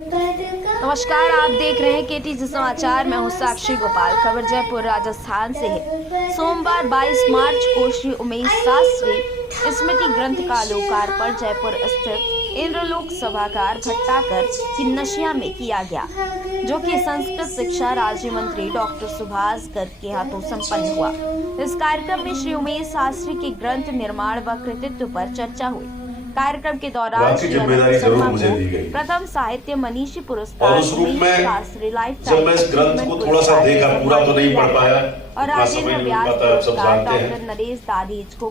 नमस्कार, आप देख रहे हैं केटीजी समाचार। मैं हूं साक्षी गोपाल। खबर जयपुर राजस्थान से है। सोमवार 22 मार्च को श्री उमेश शास्त्री स्मृति ग्रंथ का लोकार्पण जयपुर स्थित इंद्रलोक सभागार भट्टाकर की नशिया में किया गया, जो कि संस्कृत शिक्षा राज्य मंत्री डॉक्टर सुभाष गर्ग के हाथों संपन्न हुआ। इस कार्यक्रम में श्री उमेश शास्त्री के ग्रंथ निर्माण व कृतित्व पर चर्चा हुई। कार्यक्रम के दौरान प्रथम साहित्य मनीषी पुरस्कार और उस रूप में जब मैं इस ग्रंथ को थोड़ा सा देखा, पूरा तो नहीं पढ़ पाया और राजेंद्र व्यास पुरस्कार डॉक्टर नरेश दाधीच को,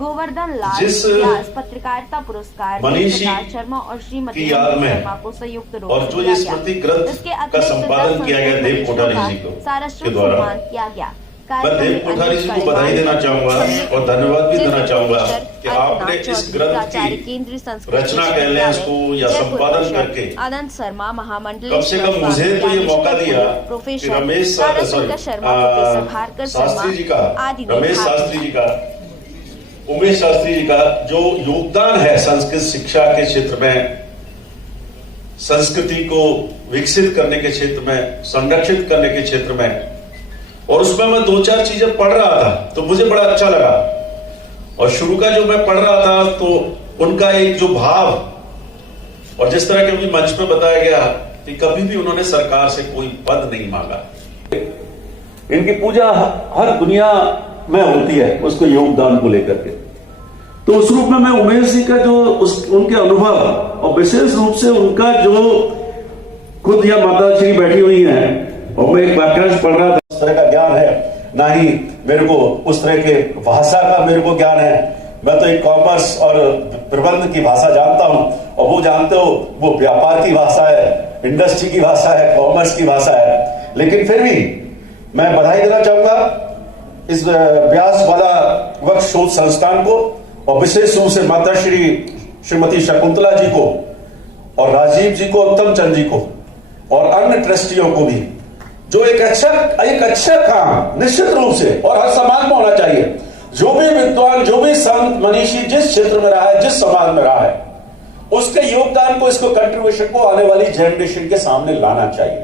गोवर्धन लाल व्यास पत्रकारिता पुरस्कार मनीषी शर्मा और श्रीमती शर्मा को संयुक्त रूप और जो ये स्मृति ग्रंथ का संपादन किया गया देव कोठारी जी को सारस्वत सम्मान किया गया। मैं देव कोठारी जी को बधाई देना चाहूंगा और धन्यवाद भी देना चाहूंगा कि आपने इस ग्रंथ की रचना कह लें इसको या संपादन करके आनंद शर्मा महामंडल कम से कम मुझे तो ये मौका दिया कि रमेश उमेश शास्त्री जी का जो योगदान है संस्कृत शिक्षा के क्षेत्र में, संस्कृति को विकसित करने के क्षेत्र में, संरक्षित करने के क्षेत्र में, और उसमें मैं दो चार चीजें पढ़ रहा था तो मुझे बड़ा अच्छा लगा। और शुरू का जो मैं पढ़ रहा था तो उनका एक जो भाव और जिस तरह के उनकी मंच पे बताया गया कि कभी भी उन्होंने सरकार से कोई पद नहीं मांगा। इनकी पूजा हर दुनिया में होती है उसको योगदान को लेकर के। तो उस रूप में मैं उमेश जी का जो उनके अनुभव और विशेष रूप से उनका जो खुद या माता श्री बैठी हुई है और मैं एक वाक्यांश पढ़ रहा था, उस तरह का ज्ञान है ना ही मेरे को उस तरह के भाषा का मेरे को ज्ञान है। मैं तो एक कॉमर्स और प्रबंध की भाषा जानता हूं और वो जानते हो वो व्यापार की भाषा है, इंडस्ट्री की भाषा है, कॉमर्स की भाषा है। लेकिन फिर भी मैं बधाई देना चाहूंगा इस व्यास वाला वक्फ शोध संस्थान को और विशेष रूप से माता श्रीमती शकुंतला जी को और राजीव जी को, उत्तम चंद जी को और अन्य ट्रस्टियों को भी, जो एक अच्छा काम निश्चित रूप से और हर समाज में होना चाहिए। जो भी विद्वान, जो भी संत मनीषी जिस क्षेत्र में रहा है, जिस समाज में रहा है, उसके योगदान को, इसको कंट्रीब्यूशन को आने वाली जनरेशन के सामने लाना चाहिए।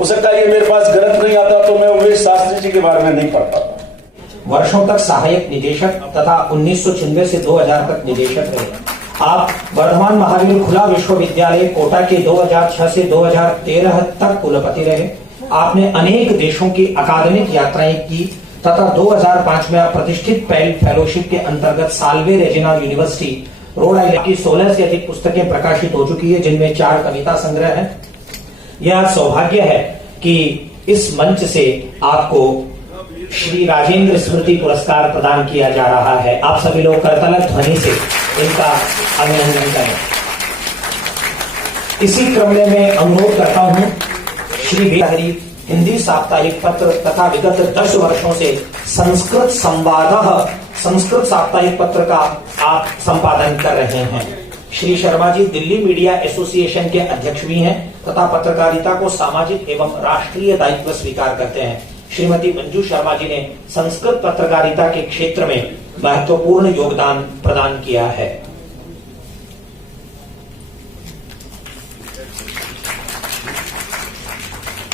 हो सकता है ये मेरे पास ग्रंथ नहीं आता तो मैं उमेश शास्त्री जी के बारे में नहीं पढ़ पाता। वर्षों तक सहायक निदेशक तथा 1996 से 2000 तक निदेशक रहे। आप वर्धमान महावीर खुला विश्वविद्यालय कोटा के 2006 से 2013 तक कुलपति रहे। आपने अनेक देशों की अकादमिक यात्राएं की तथा 2005 में प्रतिष्ठित पेल फेलोशिप के अंतर्गत Salve Regina university Rhode Island की 16 से अधिक पुस्तकें प्रकाशित हो चुकी है, जिनमें 4 कविता संग्रह है। यह सौभाग्य है कि इस मंच से आपको श्री राजेंद्र स्मृति पुरस्कार प्रदान किया जा रहा है। आप सभी लोग करतल ध्वनि से इनका अभिनंदन करें। इसी क्रम में मैं अनुरोध करता हूं श्री बिहारी हिंदी साप्ताहिक पत्र तथा विगत 10 वर्षों से संस्कृत साप्ताहिक पत्र का आप संपादन कर रहे हैं। श्री शर्मा जी दिल्ली मीडिया एसोसिएशन के अध्यक्ष भी हैं तथा पत्रकारिता को सामाजिक एवं राष्ट्रीय दायित्व स्वीकार करते हैं। श्रीमती मंजू शर्मा जी ने संस्कृत पत्रकारिता के क्षेत्र में महत्वपूर्ण योगदान प्रदान किया है।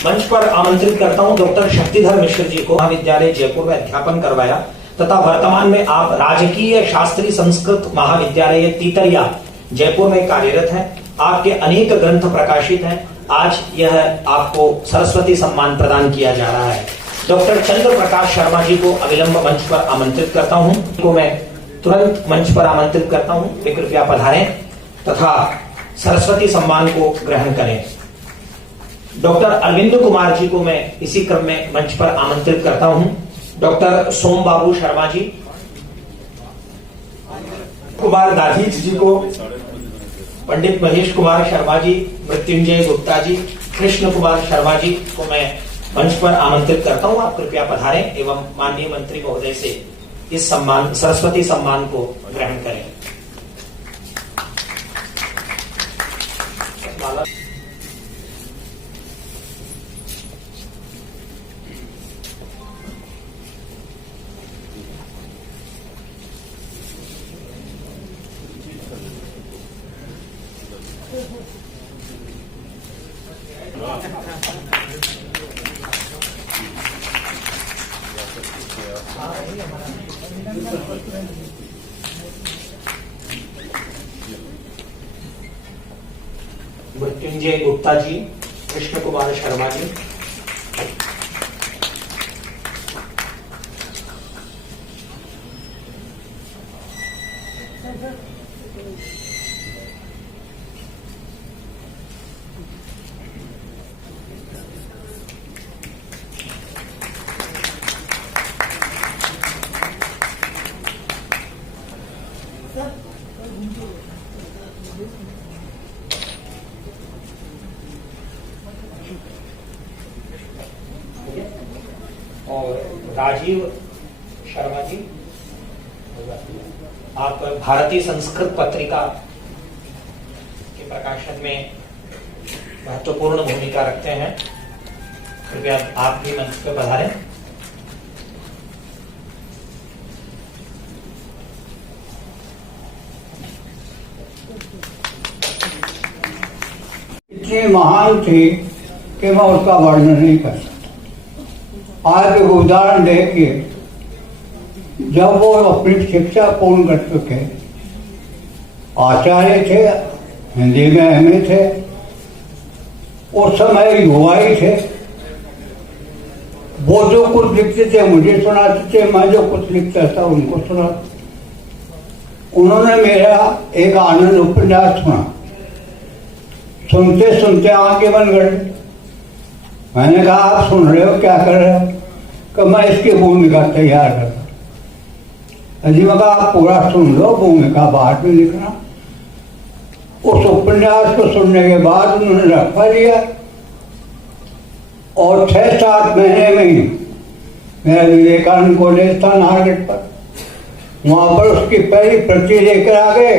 मंच पर आमंत्रित करता हूं डॉक्टर शक्तिधर मिश्र जी को। महाविद्यालय जयपुर में अध्यापन करवाया तथा वर्तमान में आप राजकीय शास्त्री संस्कृत महाविद्यालय तीतरिया जयपुर में कार्यरत हैं। आपके अनेक ग्रंथ प्रकाशित हैं। आज यह आपको सरस्वती सम्मान प्रदान किया जा रहा है। डॉक्टर चंद्र प्रकाश शर्मा जी को अविलंब मंच पर आमंत्रित करता हूं। को मैं तुरंत मंच पर आमंत्रित करता हूं, वे कृपया पधारें तथा सरस्वती सम्मान को ग्रहण करें। डॉक्टर अरविंद कुमार जी को मैं इसी क्रम में मंच पर आमंत्रित करता हूं। डॉक्टर सोम बाबू शर्मा जी, कुमार दाधीच जी को, पंडित महेश कुमार शर्मा जी, मृत्युंजय गुप्ता जी, कृष्ण कुमार शर्मा जी को मैं मंच पर आमंत्रित करता हूं। आप कृपया पधारें एवं माननीय मंत्री महोदय से इस सम्मान, सरस्वती सम्मान को ग्रहण करें। मृत्युंजय गुप्ता जी, कृष्ण कुमार शर्मा जी, और राजीव शर्मा जी, आप भारतीय संस्कृत पत्रिका के प्रकाशन में महत्वपूर्ण भूमिका रखते हैं। कृपया आप भी मंच पर पधारें। इतने महान थे कि मैं उसका वर्णन नहीं कर सकता। आज एक उदाहरण देखिए, जब वो अपनी शिक्षा पूर्ण कर चुके, आचार्य थे, हिंदी में एमए थे, उस समय युवा ही थे। वो जो कुछ लिखते थे मुझे सुनाते थे, मैं जो कुछ लिखता था उनको सुनाता। उन्होंने मेरा एक आनंद उपन्यास सुना, सुनते सुनते आंखें बन गई। मैंने कहा आप सुन रहे हो, क्या कर रहे हो? कि मैं इसकी भूमिका तैयार कर रहा हूं। अजी मैं कहा आप पूरा सुन लो, भूमिका बाद में लिखना। उस उपन्यास को सुनने के बाद उन्होंने रखवा लिया और 6-7 महीने में ही मेरा विवेकानंद कॉलेज था नारगढ़ पर, वहां पर उसकी पहली प्रति लेकर आ गए।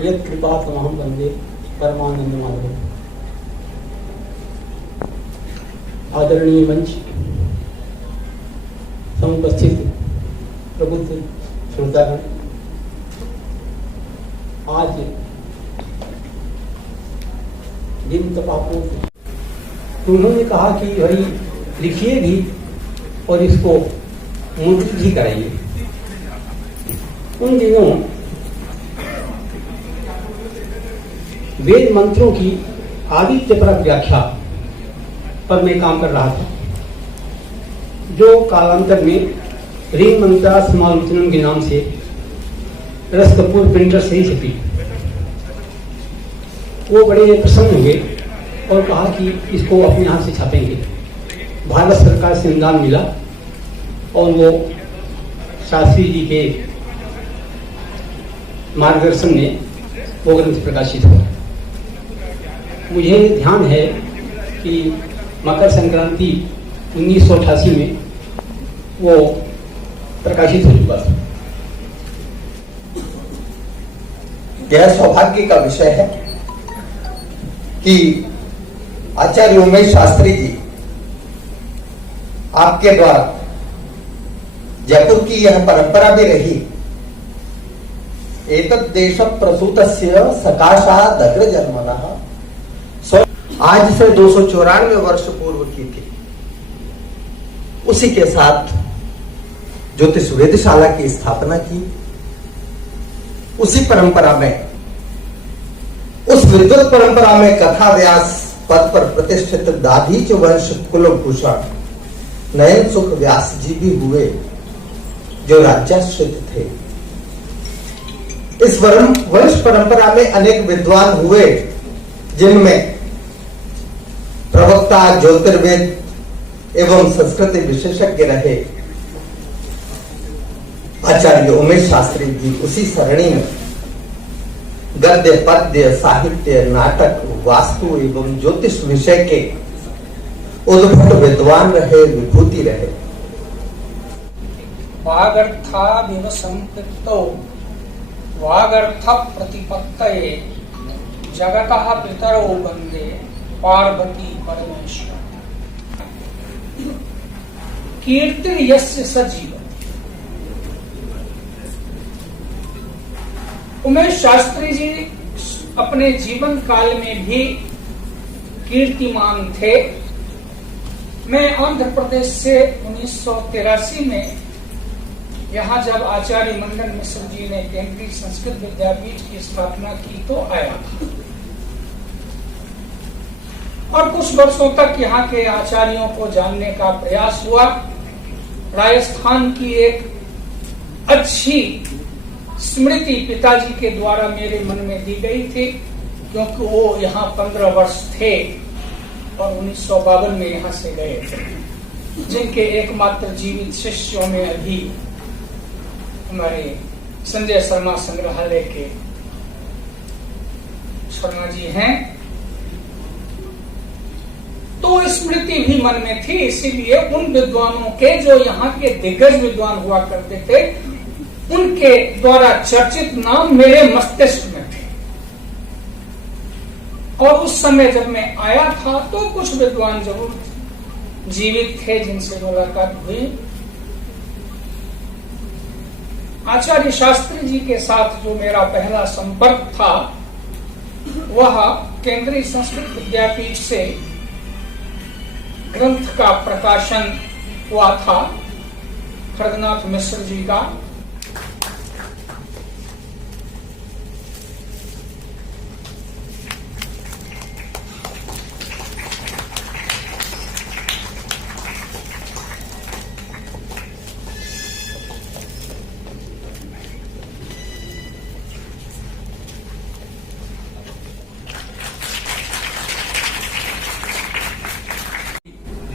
यत् कृपा तमहं वंदे परमानंद माधव। आदरणीय मंच, समुपस्थित प्रबुद्ध श्रोतागण, आज दिन तपापों तो उन्होंने कहा कि भाई लिखिए भी और इसको मुद्रित भी कराइए। उन दिनों वेद मंत्रों की आदित्यपरक व्याख्या पर मैं काम कर रहा था, जो कालांतर में ऋग मंत्रा समालोचनम के नाम से रस कपूर प्रिंटर से ही छपी। वो बड़े प्रसन्न हुए और कहा कि इसको अपने हाथ से छापेंगे। भारत सरकार से अनुदान मिला और वो शास्त्री जी के मार्गदर्शन में वो ग्रंथ प्रकाशित हुआ। मुझे ध्यान है कि मकर संक्रांति 1988 में वो प्रकाशित हो चुका था। यह सौभाग्य का विषय है कि आचार्य उमेश शास्त्री जी आपके द्वारा जयपुर की यह परंपरा भी रही, एतत् देश प्रसूतस्य सकाशात् अग्र जन्मनः, आज से 294 वर्ष पूर्व की थी। उसी के साथ ज्योतिष वेदशाला की स्थापना की। उसी परंपरा में, उस विद्वत परंपरा में कथा व्यास पद पर प्रतिष्ठित दाधीच वंश कुलभूषण नयन सुख व्यास जी भी हुए, जो राज्याश्रित थे। इस वंश परंपरा में अनेक विद्वान हुए, जिनमें प्रवक्ता, ज्योतिर्वेद एवं संस्कृति विशेषज्ञ रहे आचार्य उमेश शास्त्री जी। उसी सरणी में गद्य, पद्य, साहित्य, नाटक, वास्तु एवं ज्योतिष विषय के उद्भट विद्वान रहे, विभूति रहे। वागर्थाविव संपृक्तो वागर्थ प्रतिपत्तये जगतः पितरो वंदे पार्वती परमेश्वर। कीर्ति यस्य सजीवति। उमेश शास्त्री जी अपने जीवन काल में भी कीर्तिमान थे। मैं आंध्र प्रदेश से 1983 में यहाँ जब आचार्य मंडन मिश्र जी ने केंद्रीय संस्कृत विद्यापीठ की स्थापना की तो आया था और कुछ वर्षों तक यहाँ के आचार्यों को जानने का प्रयास हुआ। राजस्थान की एक अच्छी स्मृति पिताजी के द्वारा मेरे मन में दी गई थी, क्योंकि वो यहाँ 15 वर्ष थे और 1952 में यहाँ से गए थे। जिनके एकमात्र जीवित शिष्यों में अभी हमारे संजय शर्मा संग्रहालय के शर्मा जी हैं। तो स्मृति भी मन में थी, इसीलिए उन विद्वानों के जो यहाँ के दिग्गज विद्वान हुआ करते थे उनके द्वारा चर्चित नाम मेरे मस्तिष्क में थे। और उस समय जब मैं आया था तो कुछ विद्वान जरूर जीवित थे जिनसे मुलाकात हुई। आचार्य शास्त्री जी के साथ जो मेरा पहला संपर्क था वह केंद्रीय संस्कृत विद्यापीठ से ग्रंथ का प्रकाशन हुआ था खड़गनाथ मिश्र जी का।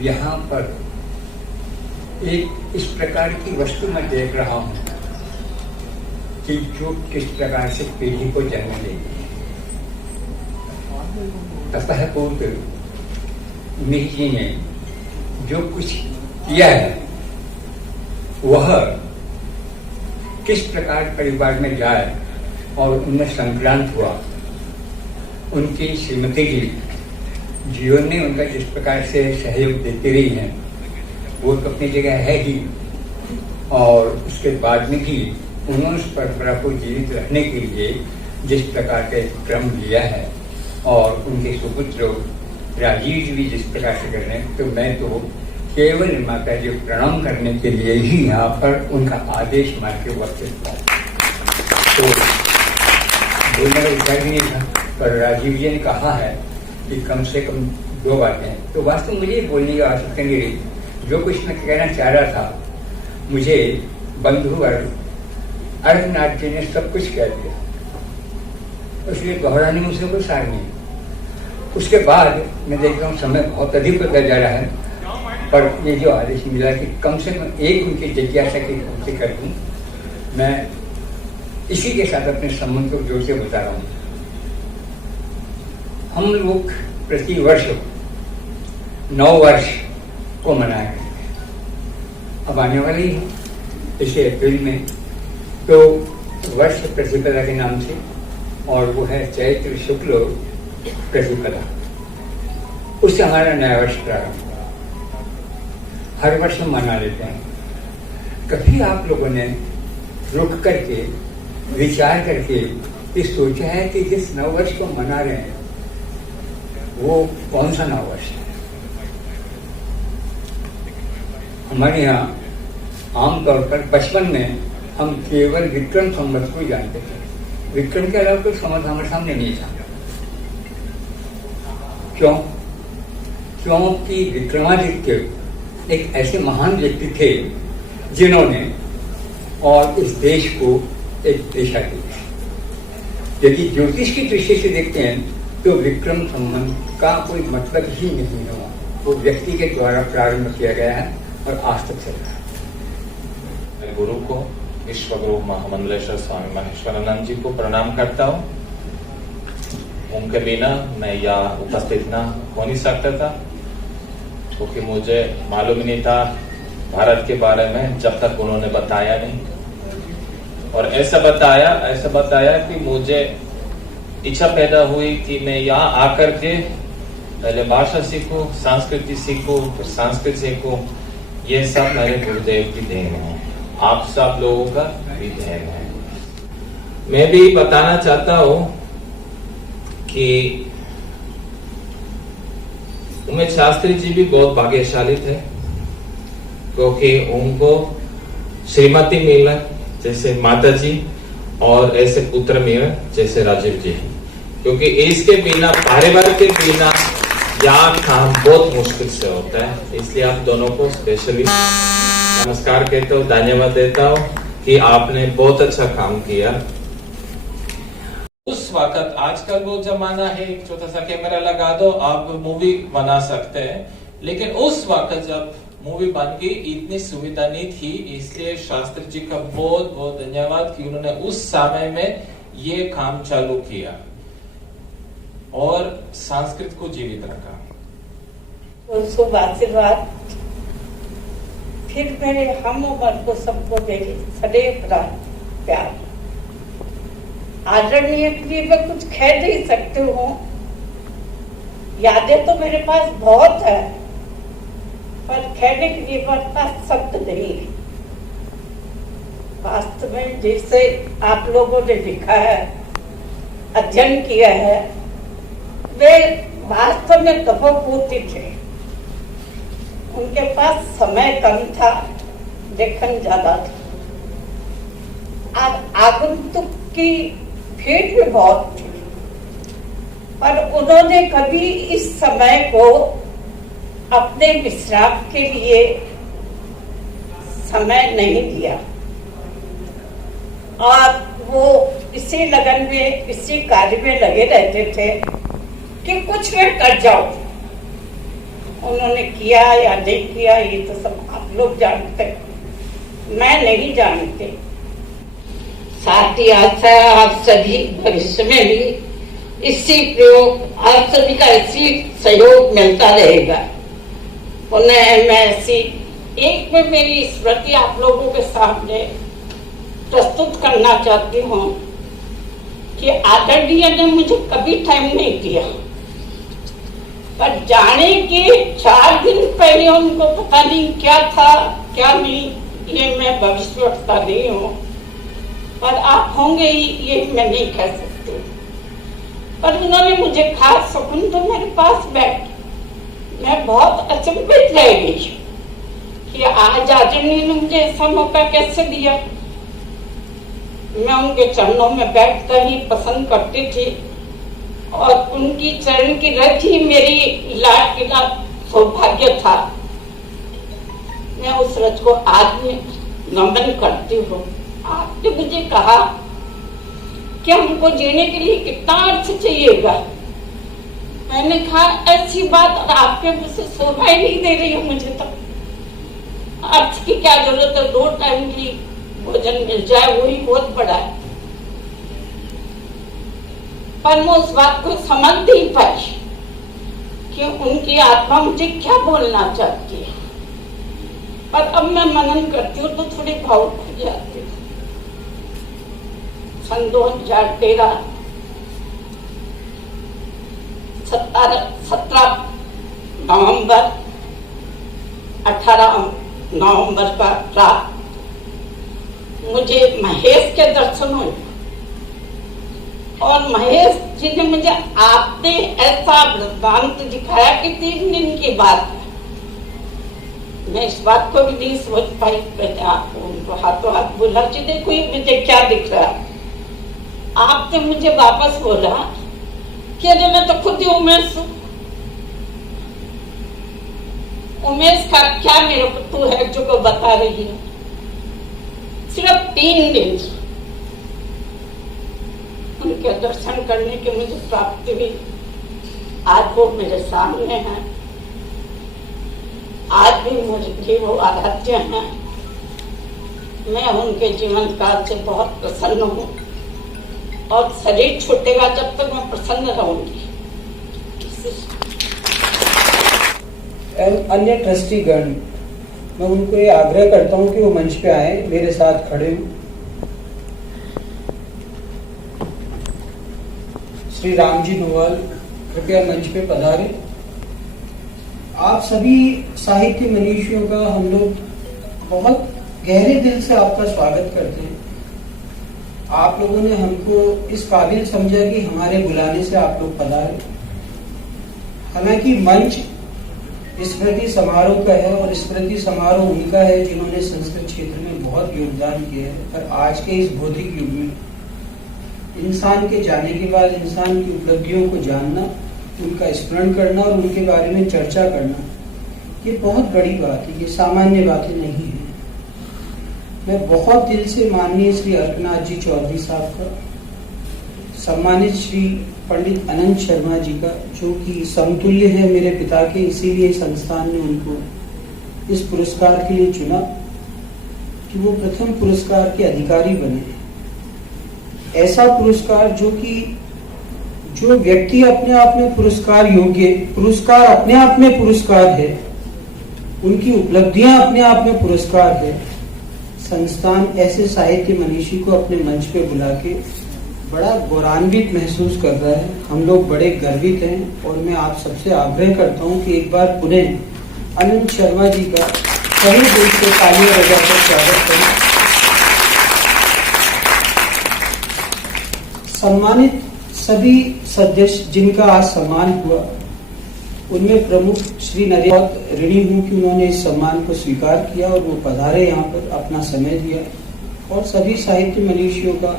यहाँ पर एक इस प्रकार की वस्तु मैं देख रहा हूँ कि जो किस प्रकार से पीढ़ी को जन्म देगी। ततः पूर्व उन्हीं जी ने जो कुछ किया है वह किस प्रकार परिवार में जाए और उनमें संक्रांत हुआ। उनकी श्रीमती जी जीवन में उनका जिस प्रकार से सहयोग देती रही है वो तो अपनी जगह है ही, और उसके बाद में भी उन्होंने उस परंपरा को जीवित रखने के लिए जिस प्रकार का क्रम लिया है और उनके सुपुत्र राजीव जी भी जिस प्रकार से कर रहे हैं, तो मैं तो केवल माता जी को प्रणाम करने के लिए ही यहाँ पर उनका आदेश मान के उपस्थित था। तो बोलने का विचार ही नहीं था, पर राजीव जी ने कहा है कि कम से कम 2 बातें, तो वास्तव मुझे बोलने की आवश्यकता नहीं रही। जो कुछ मैं कहना चाह रहा था मुझे बंधु अर्घनाथ जी ने सब कुछ कह दिया, इसलिए दोहराने में मुझसे कोई सार नहीं। उसके बाद मैं देख रहा हूँ समय बहुत अधिक होता जा रहा है, पर ये जो आदेश मिला कि कम से कम एक उनकी जिज्ञासा की पूर्ति कर दूं, मैं इसी के साथ अपने संबंध को जोर से बता रहा हूँ। हम लोग प्रति वर्ष 9 वर्ष को मनाएंगे, अब आने वाली है इसे अप्रैल में, तो वर्ष प्रतिपदा के नाम से, और वो है चैत्र शुक्ल प्रतिपदा। उससे हमारा नया वर्ष प्रारंभ हुआ। हर वर्ष हम मना लेते हैं। कभी आप लोगों ने रुक करके विचार करके ये सोचा है कि जिस नव वर्ष को मना रहे हैं वो कौन सा नव वर्ष है? हमारे यहाँ आमतौर पर बचपन में हम केवल विक्रम संवत को जानते थे। विक्रम के अलावा कोई संवत हमारे सामने नहीं था। क्यों? क्योंकि विक्रमादित्य एक ऐसे महान व्यक्ति थे जिन्होंने और इस देश को एक दिशा दी। यदि ज्योतिष की दृष्टि से देखते हैं तो विक्रम संवत का कोई मतलब ही नहीं हुआ। वो व्यक्ति के द्वारा प्रारंभ किया गया है और आज तक चल रहा है। मैं गुरु को विश्वगुरु महामंडलेश्वर स्वामी महेश्वरानंद जी को प्रणाम करता हूँ। उनके बिना मैं यहाँ उपस्थित ना हो नहीं सकता था, क्योंकि मुझे मालूम नहीं था भारत के बारे में जब तक उन्होंने बताया नहीं। और ऐसा बताया कि मुझे इच्छा पैदा हुई कि मैं यहाँ आकर के पहले भाषा सीखूं, संस्कृति सीखूं, फिर संस्कृत सीखूं। ये सब मेरे गुरुदेव की देन है, आप सब लोगों का भी देन है। मैं भी बताना चाहता हूँ कि उमेश शास्त्री जी भी बहुत भाग्यशाली थे, क्योंकि उनको श्रीमती मिला जैसे माता जी और ऐसे पुत्र मिले जैसे राजीव जी, क्योंकि इसके बिना, पारिवारिक के बिना यहाँ काम बहुत मुश्किल से होता है। इसलिए आप दोनों को स्पेशली नमस्कार कहता हूँ, धन्यवाद देता हूँ कि आपने बहुत अच्छा काम किया। उस वक्त, आजकल वो जमाना है, एक छोटा सा कैमरा लगा दो, आप मूवी बना सकते हैं, लेकिन उस वक्त जब मूवी बन गई इतनी सुविधा नहीं थी। इसलिए शास्त्री जी का बहुत बहुत धन्यवाद कि उन्होंने उस समय में ये काम चालू किया और संस्कृत को जीवित रखा। शुभ आशीर्वाद फिर मेरे हम उम्र को सबको मेरी सदैव प्यार। आदरणीय के लिए मैं कुछ कह नहीं सकती हूँ, यादें तो मेरे पास बहुत है, पर कहने के लिए मेरे पास शब्द नहीं है। वास्तव में जैसे आप लोगों ने लिखा है, अध्ययन किया है, वे वास्तव में तपोपूर्ति थे। उनके पास समय कम था, लेखन ज्यादा था। आगंतुक की भीड़ भी बहुत थी, पर उन्होंने कभी इस समय को अपने विश्राम के लिए समय नहीं दिया और वो इसी लगन में, इसी कार्य में लगे रहते थे कि कुछ मैं कर जाऊं। उन्होंने किया या नहीं किया ये तो सब आप लोग जानते, मैं नहीं जानती। साथ ही आशा है आप सभी भविष्य में भी इसी प्रयोग, आप सभी का इसी सहयोग मिलता रहेगा। उन्हें मैं ऐसी एक में मेरी स्मृति आप लोगों के सामने प्रस्तुत करना चाहती हूँ कि आदरणीय ने मुझे कभी टाइम नहीं दिया, पर जाने के 4 दिन पहले उनको पता नहीं क्या था क्या नहीं, ये मैं भविष्यवक्ता नहीं हूँ, पर आप होंगे ही ये मैं नहीं कह सकती। पर उन्होंने मुझे खास सकुन तो मेरे पास बैठ, मैं बहुत अचंभित रह गई कि आज आदरणीय ने मुझे ऐसा मौका कैसे दिया। मैं उनके चरणों में बैठकर ही पसंद करती थी और उनकी चरण की रज ही मेरी लाड का सौभाग्य था। मैं उस रज को आज भी नमन करती हूँ। आपने मुझे कहा कि हमको जीने के लिए कितना अर्थ चाहिएगा। मैंने कहा ऐसी बात और आपके मुझसे शोभा ही नहीं दे रही हो मुझे तो। अर्थ की क्या जरूरत है, 2 टाइम की भोजन मिल जाए वही बहुत बड़ा है। पर मैं उस बात को समझ नहीं पाई कि उनकी आत्मा मुझे क्या बोलना चाहती है। पर अब मैं मनन करती हूँ तो थोड़ी भावुक हो जाती हूँ। सन 2013 17 नवंबर 18 नवंबर का रात मुझे महेश के दर्शन हुए और महेश जी ने मुझे आपने ऐसा वृत्तांत दिखाया कि 3 दिन की बात है। मैं इस बात को भी नहीं सोच पाई। पहले आपको उनको हाथों हाथ बोला जी देखो ये मुझे क्या दिख रहा है। आपने मुझे वापस बोला कि अरे मैं तो खुद ही उमेश हूँ। उमेश का क्या मेरे को तू है जो को बता रही है। सिर्फ 3 दिन उनके दर्शन करने की मुझे प्राप्ति हुई। आज वो मेरे सामने हैं, आज भी मुझे वो आराध्य हैं। मैं उनके जीवन काल से बहुत प्रसन्न हूँ और शरीर छूटेगा जब तक मैं प्रसन्न रहूंगी। अन्य ट्रस्टीगण, मैं उनको ये आग्रह करता हूँ कि वो मंच पे आए, मेरे साथ खड़े हों। श्री रामजी नोवाल कृपया मंच पे पधारे। आप सभी साहित्य मनीषियों का हम लोग बहुत गहरे दिल से आपका स्वागत करते हैं। आप लोगों ने हमको इस काबिल समझा कि हमारे बुलाने से आप लोग पधारे। हालांकि मंच स्मृति समारोह का है और स्मृति समारोह उनका है जिन्होंने संस्कृत क्षेत्र में बहुत योगदान किया है। पर आज के इस भौतिक युग में इंसान के जाने के बाद इंसान की उपलब्धियों को जानना, उनका स्मरण करना और उनके बारे में चर्चा करना, ये बहुत बड़ी बात है, ये सामान्य बातें नहीं है। मैं बहुत दिल से माननीय श्री अर्कनाथ जी चौधरी साहब का, सम्मानित श्री पंडित अनंत शर्मा जी का, जो कि समतुल्य है मेरे पिता के, इसीलिए संस्थान ने उनको इस पुरस्कार के लिए चुना कि वो प्रथम पुरस्कार के अधिकारी बने। ऐसा पुरस्कार जो व्यक्ति अपने आप में पुरस्कार योग्य, पुरस्कार अपने आप में पुरस्कार है, उनकी उपलब्धियां अपने आप में पुरस्कार है। संस्थान ऐसे साहित्य मनीषी को अपने मंच पे बुला के बड़ा गौरवान्वित महसूस कर रहा है। हम लोग बड़े गर्वित हैं और मैं आप सबसे आग्रह करता हूं कि एक बार पुनः अनंत शर्मा जी का सही दिल से तालियां बजाकर स्वागत करें। सम्मानित सभी सदस्य जिनका आज सम्मान हुआ, उनमें प्रमुख श्री नरेंद्र, बहुत ऋणी हूं कि उन्होंने इस सम्मान को स्वीकार किया और वो पधारे यहाँ पर, अपना समय दिया। और सभी साहित्य मनीषियों का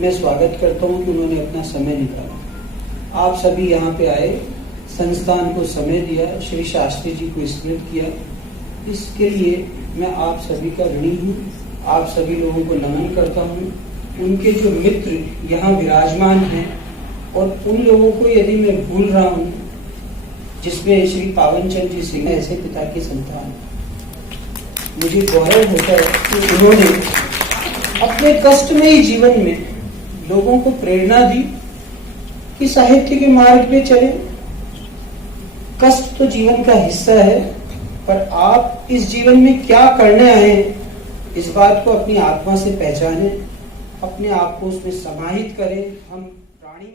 मैं स्वागत करता हूं कि उन्होंने अपना समय निकाला। आप सभी यहाँ पे आए, संस्थान को समय दिया, श्री शास्त्री जी को स्मृत किया, इसके लिए मैं आप सभी का ऋणी हूँ। आप सभी लोगों को नमन करता हूँ। उनके जो मित्र यहाँ विराजमान हैं और उन लोगों को यदि मैं भूल रहा हूँ, जिसमें श्री पावनचंद जी सिंह ऐसे पिता की संतान, मुझे गौरव होता है कि उन्होंने अपने कष्टमयी जीवन में लोगों को प्रेरणा दी कि साहित्य के मार्ग पे चले। कष्ट तो जीवन का हिस्सा है, पर आप इस जीवन में क्या करने आए हैं, इस बात को अपनी आत्मा से पहचानें, अपने आप को उसमें समाहित करें। हम प्राणी